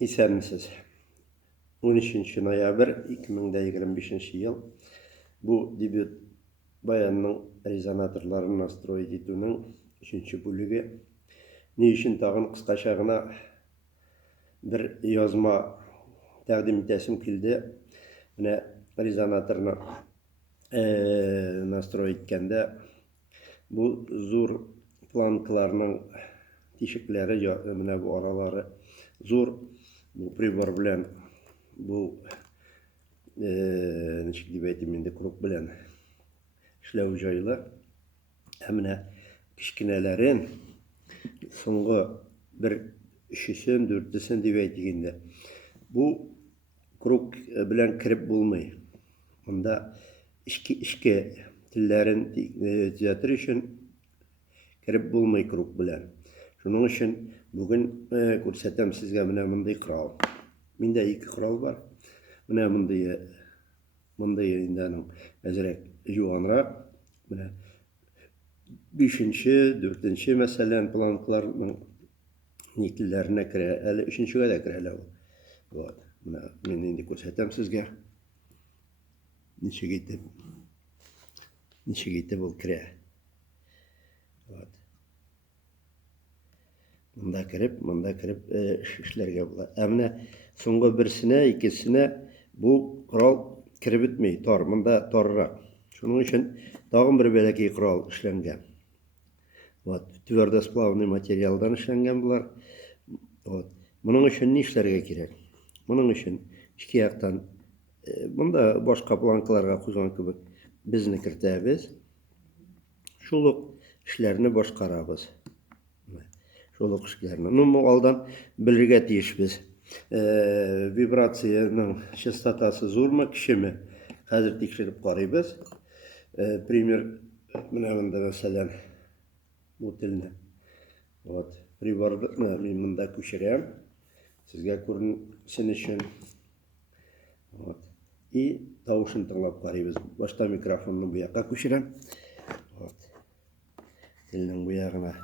Исәнмесез. 13 ноябрь 2025 ел. Bu debüt bayanның резонаторларын настроить етуның 3-нче бүлеге. Ни өчен тагын кыскача гына бер язма тәкъдим итәсем килде. Менә резонаторны настроить иткәндә бу зур планкаларның тишекләре менә бу аралары зур. Bu pribor белән bu ничек дип әйтим инде круг белән эшләү җайлы. Менә кичкенәләрен соңгы бер 3-сен, 4-сен дип әйтик инде. Бу круг белән кирип булмый. Монда ичке телләрен төзәтер өчен кирип булмый круг белән. Шуның өчен бүген күрсәтәм сезгә менә мондый корал. Миндә 2 корал бар. Менә мондый инде аның әзрәк юанрак. Менә 5-нче, 4-нче мәсәлән планкаларның никелләренә керә. Әле 3-нчегә дә керә ул. Вот. Менә мин инде күрсәтәм сезгә. Ничек итеп ул керә. Вот. Монда кирип эшләргә була. Менә соңгы берсенә, икесенә бу корал кирип бетми, тар. Монда таррак. Шуның өчен тагын бер бәләкәй корал эшләнгән. Вот, твердосплавный материалдан эшләнгән булар. Вот. Моның өчен ни эшләргә кирәк? Моның өчен ике яктан монда башка планкаларга куйган кебек безне кертәбез. Шул ук эшләрне башкарабыз. Шул ук эшләрне. Ну, алдан белергә тиешбез. Вибрацияның частотасы зурмы, кичеме? Хәзер тикшереп карыйбыз. Пример менә монда мәсәлән бу телне. Вот, приборны мин монда күчерәм. Сезгә күренсен өчен. Вот. И тавышын тыңлап карыйбыз. Башта микрофонны бу якка күчерәм. Вот. Телнең бу ягына.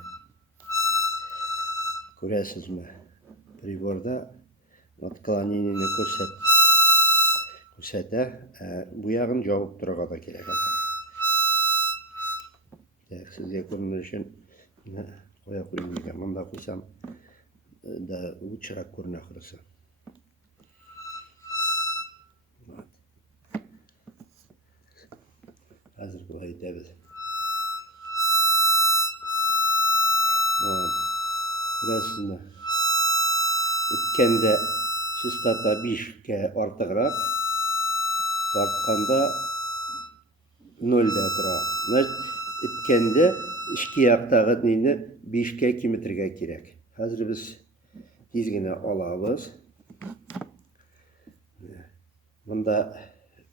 Күрәсезме? Приборда отклонениене күрсәтә. Бу ягын җавып торырга да кирәк. Сезгә күренер өчен куя куймыйм икән. Монда куйсам да лучшырак күренә ахрысы. Хәзер булай итәбез. Күрәсезме? Иткәндә частота 5-кә артыграк, тартканда 0-дә тора. Значит, иткәндә ике яктагы нине 5-кә киметергә кирәк. Хәзер без тиз генә алабыз. Монда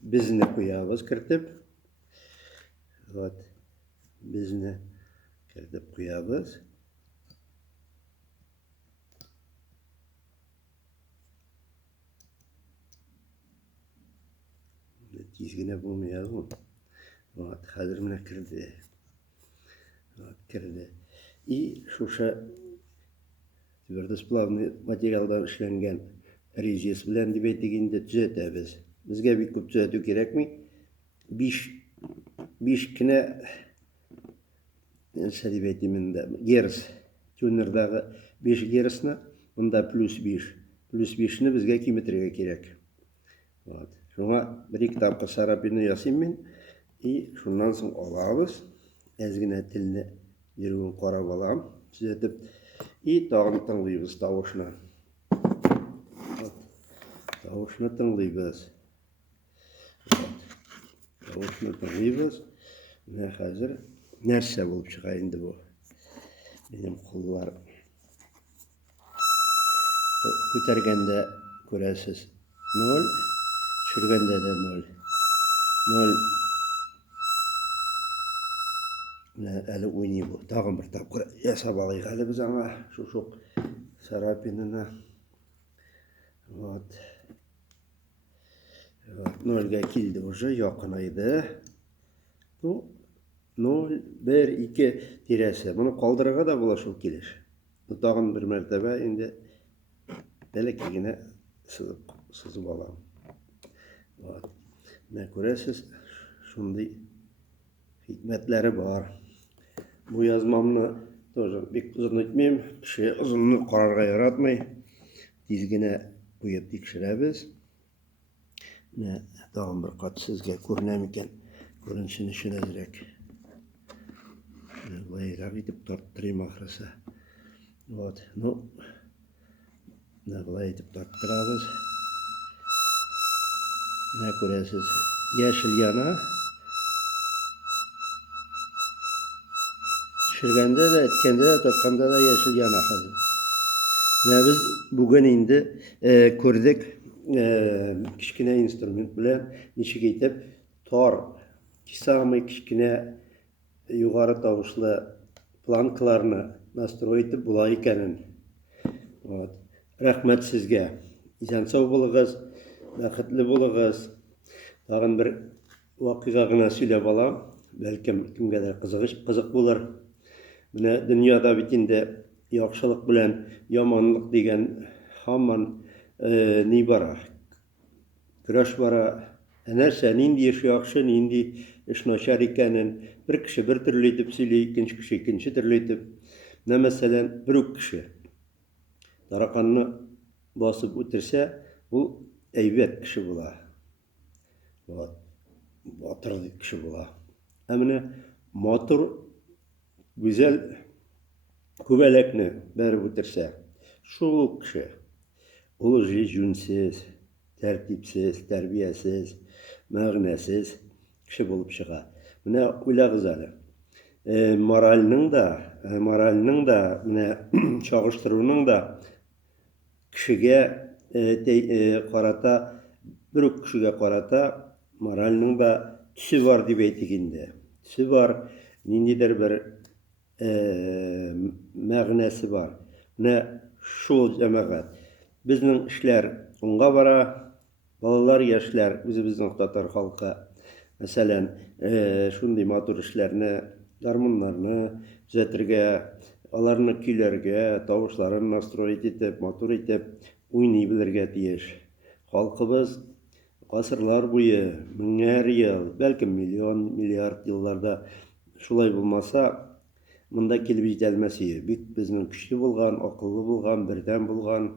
безне куябыз кертеп. Вот. Безне кертеп куябыз. Тиз генә булмый ул. Вот, хәзер менә керде. Вот, керде. И шушы твердосплавный материалдан эшләнгән резец белән дип әйтик инде төзәтәбез. Безгә бик күп төзәтү кирәкми. 5 кенә нәрсә дип әйтим инде, герц. Тюнердагы 5 герцны, монда +5. +5-не безгә киметергә кирәк. Вот. Шуңа бер-ике тапкыр сарапины ясыйм мин. И шуннан соң алабыз. Әз генә телне йөрүен карап алам, төзәтеп. И тагын тыңлыйбыз тавышны. Тавышны тыңлыйбыз. Тавышны тыңлыйбыз. Менә хәзер нәрсә булып чыга инде бу? Минем куллар күтәргәндә күрәсез 0, төшергәндә дә 0. 0. Менә әле уйный бу. Тагын бер тапкыр ясап алыйк әле без аңа шушы сарапинаны. Вот. 0-га килде уже, якынайды. Бу 0, 1, 2 тирәсе. Моны калдырырга да була шул килеш. Тагын бер мәртәбә инде бәләкәй сызып алам. Вот. Менә күрәсез, шундый хикмәтләре бар. Бу язмамны тоже бик озын итмим, кеше озынны карарга яратмый. Тиз генә куеп тикшерәбез. Менә тагын бер кат сезгә күренә микән? Күренешен өчен әзрәк. Былайрак итеп тарттырыйм ахрысы. Вот. Ну, менә былай итеп тарттырабыз. Менә күрәсез, яшел яна. Төшергәндә дә, әйткәндә дә, тотканда да яшел яна хәзер. Менә без бүген инде күрдек, кичкенә инструмент белән ничек итеп тар, самый кичкенә югары тавышлы планкаларны настрой итеп була икәнен. Вот. Рәхмәт сезгә. Исән-сау булыгыз, бәхетле булыгыз. Тагын бер вакыйга гына сөйләп алам. Бәлкем кемгәдер кызык булыр. Менә дөньяда бит инде яхшылык белән яманлык дигән һаман ни бара? Көрәш бара. Нәрсә, нинди эш яхшы, нинди эш начар икәнен бер кеше бер төрле итеп сөйли, икенче кеше икенче төрле итеп. Менә мәсәлән, бер үк кеше тараканны басып үтерсә, ул әйбәт кеше була. Вот. Батыр кеше була. Ә менә матур, güzel күбәләкне бәреп үтерсә, шул кеше ул уже юньсез, тәртипсез, тәрбиясез, мәгънәсез кеше булып чыга. Менә уйлагыз әле. Моральның да, менә чагыштыруның да кешегә карата, бер үк кешегә карата моральның да төсе бар дип әйтик инде. Төсе бар, ниндидер бер мәгънәсе бар. Менә шул җәмәгать. Безнең эшләр уңга бара, балалар, яшьләр, үзебезнең татар халкы, мәсәлән, шундый матур эшләрне, гармуннарны төзәтергә, аларны көйләргә, тавышларын настроить итеп, матур итеп уйный белергә тиеш. Халкыбыз гасырлар буе, меңәр ел, бәлкем миллион, миллиард елларда шулай булмаса, монда килеп җитәлмәс иде. Бик безнең көчле булган, акыллы булган, бердәм булган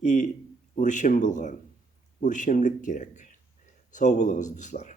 и үрчем булган. Үрчемлек кирәк. Сау булыгыз, дуслар.